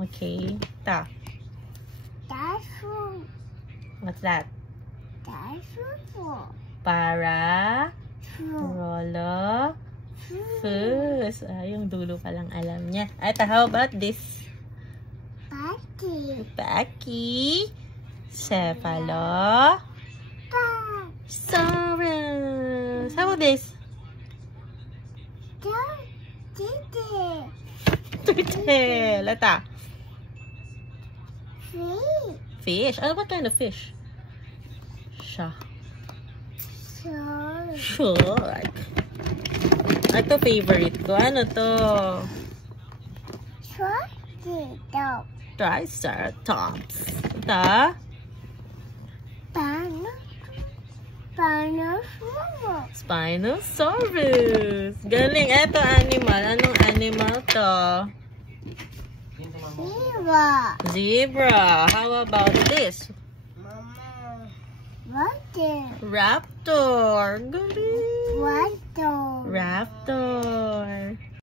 Okay. Ta. What's that? Para. Rolo. Fus. Yung dulo pa lang alam niya. Ito, how about this? Paki. Cephalo. Saurus. How about this? Turtle. Ata. Fish. Oh, what kind of fish? Shark. Ito favorite ko. Ano to? Triceratops. Ito? Spinosaurus. Galing. Ito animal. Anong animal to? Zebra. How about this? Raptor. Galing. Raptor.